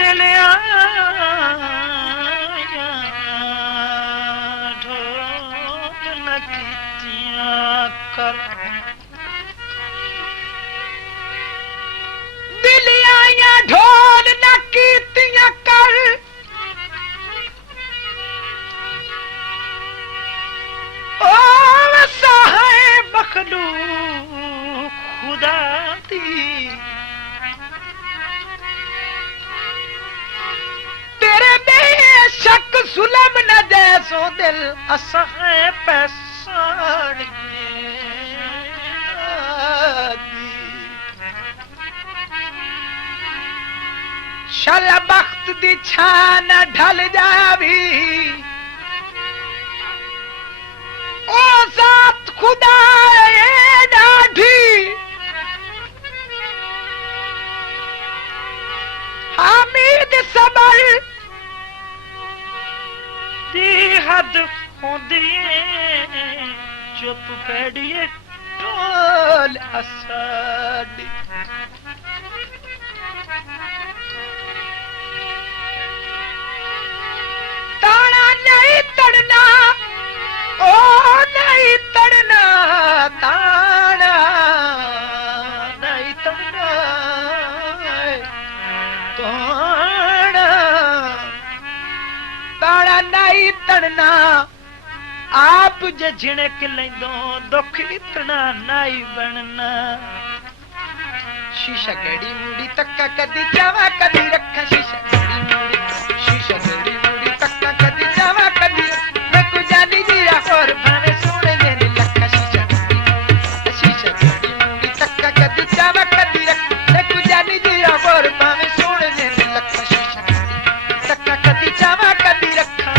दिल आया ढोल नकितियां कर दिल आया ढोल नकितियां कर ओ वसा है मखलूक खुदा दी तेरे बेशक जुल्म न दे सो दिल असा है पैसान शल बख्त दी छान ढल जावी ओ जात खुदा ए डाढ़ी हामिद सबर दी हद होंदी चुप पैड़िए ढोल असाडी ताना नहीं तड़ना ओ नहीं तड़ना ताना नहीं तड़ना ताना ताना नहीं तड़ना आप जे झिणक लेंदो दुख इतना नहीं बनना शीशा गड़ी मुड़ी तक्का कदी जावा कदी रखा शीशा गड़ी मुड़ी शीशा गड़ी मुड़ी तक्का कदी जावा कदी मैं को जानी जीरा और भावे सोने मेरे लक्का शीशा गड़ी मुड़ी तक्का कदी जावा कदी रखा मैं को जानी जीरा और भावे सोने मेरे लक्का शीशा गड़ी तक्का कदी जावा कदी रखा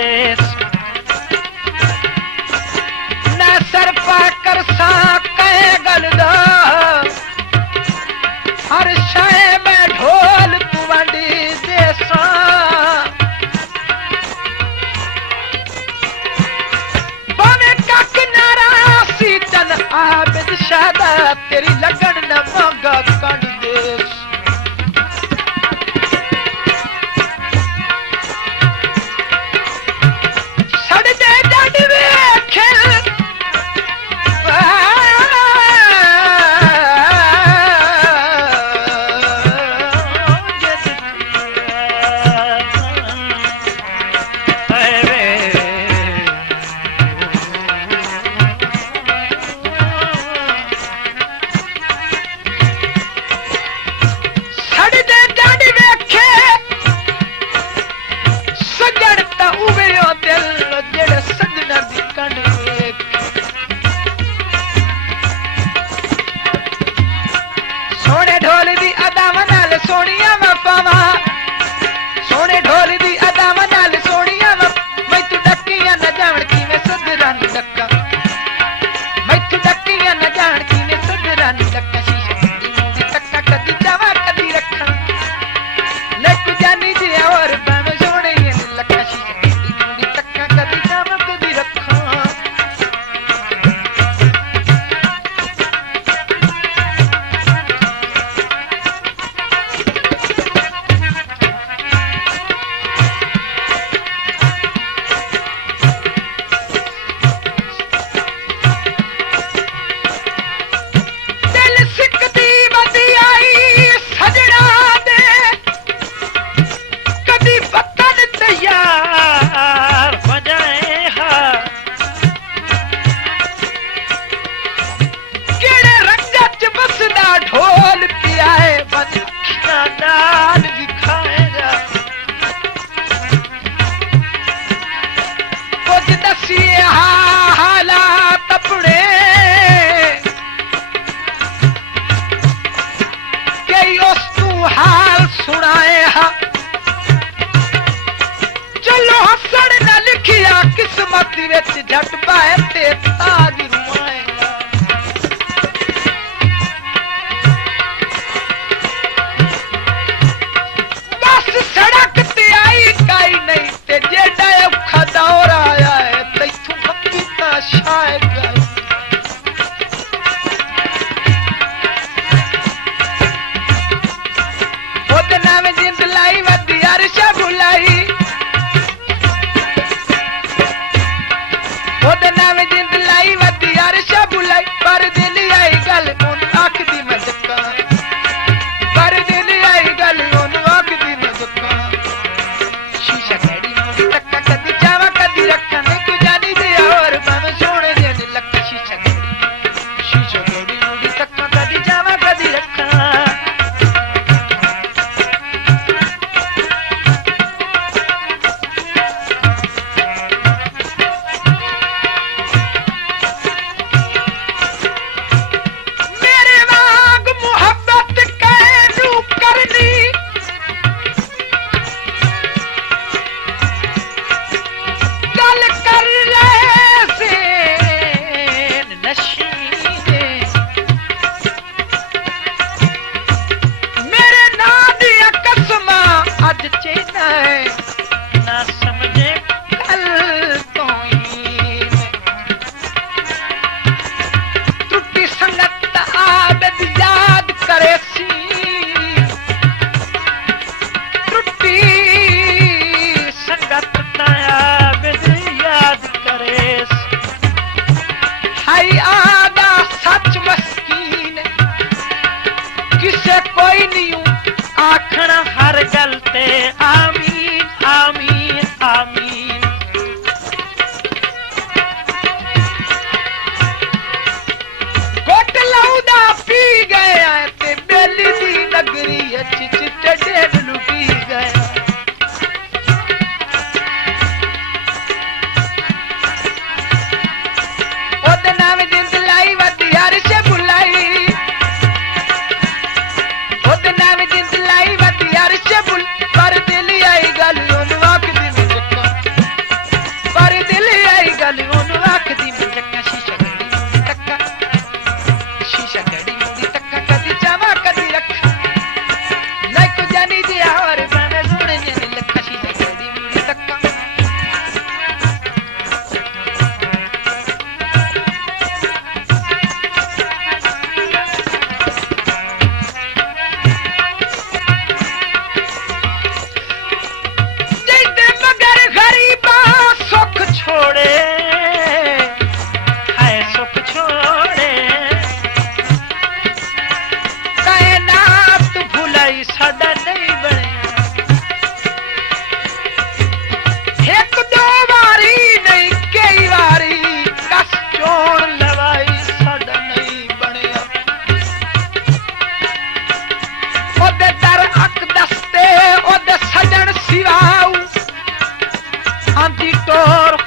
देस न सर पाकर सा कहे गलदा हर शाय में ढोल तुवंडी देसा बने का किनारा सीतन आबिद शादा तेरी लगन न मांगा कंड देस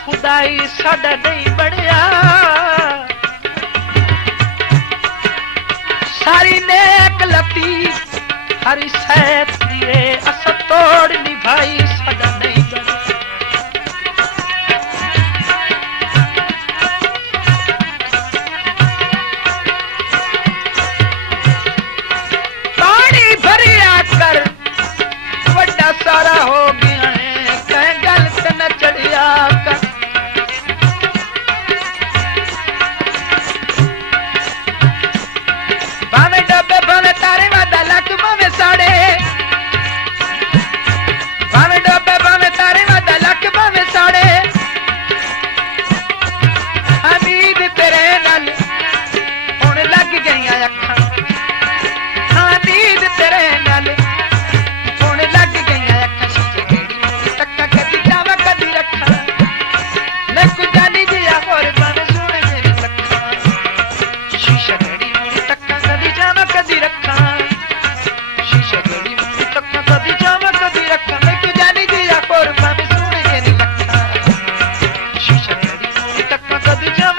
ਖੁਦਾਈ ਸਾਡਾ ਨਹੀਂ ਬਣਿਆ ਸਾਰੀ ਨੇਕ ਲਤੀਫ ਹਰੀ ਸੈਤ ਦੀਏ ਅਸ ਤੋੜ ਨਿਭਾਈ ਸਾਡਾ ਨਹੀਂ ਬਣਿਆ ਪਾਣੀ ਭਰਿਆ ਕਰ ਵੱਡਾ ਸਾਰਾ ਹੋ ਗਿਆ ਹੈ ਕਹਿ ਗੱਲ ਤੇ ਨਾ ਚੜਿਆ ਕਰ ਭਾਵੇਂ ਡੱਬੇ ਭਾਵੇਂ ਤਾਰੇ ਵਾਦਾ ਲੱਕ ਭਾਵੇਂ ਸਾੜੇ ਭਾਵੇਂ ਡੱਬੇ ਭਾਵੇਂ ਤਾਰੇ ਵਾਦਾ ਲੱਕ ਭਾਵੇਂ ਸਾੜੇ ਹਮੀਦ ਤੇਰੇ ਨਾਲ ਹੁਣ ਲੱਗ ਗਈਆਂ ਅੱਖਾਂ ਹਮੀਦ ਤੇਰੇ ਨਾਲ ਹੁਣ ਲੱਗ ਗਈਆਂ ਅੱਖਾਂ ਸ਼ੀਸ਼ੇ ਗੇੜੀ ਮੂਰੀ ਤੱਕਾਂ ਕਦੀ ਜਾਵਾਂ ਕਦੀ ਰੱਖਾਂ ਮੈਂ ਕੁ ਜਾਨੀ ਜਿਆ ਹੋਰ ਭਾਵੇਂ ਸੋਹਣੇ ਮੇਰੀ ਲੱਖਾਂ ਸ਼ੀਸ਼ਾ ਗੇੜੀ ਮੂਰੀ ਤੱਕਾਂ ਕਦੀ ਜਾਵਾਂ ਕਦੀ ਰੱਖਾਂ ਸ਼ੀਸ਼ਾ ਗੇੜੀ ਮੂਰੀ ਤੱਕਾਂ ਕਦੀ ਜਾਵਾਂ ਕਦੀ ਰੱਖਾਂ ਮੈਂ ਕੁ ਜਾਨੀ ਜਿਆ ਹੋਰ ਭਾਵੇਂ ਸੋਹਣੇ ਮੇਰੀ ਲੱਖਾਂ ਸ਼ੀਸ਼ਾ ਗੇੜੀ ਮੂਰੀ ਤੱਕਾਂ ਕਦੀ ਜਾਵਾਂ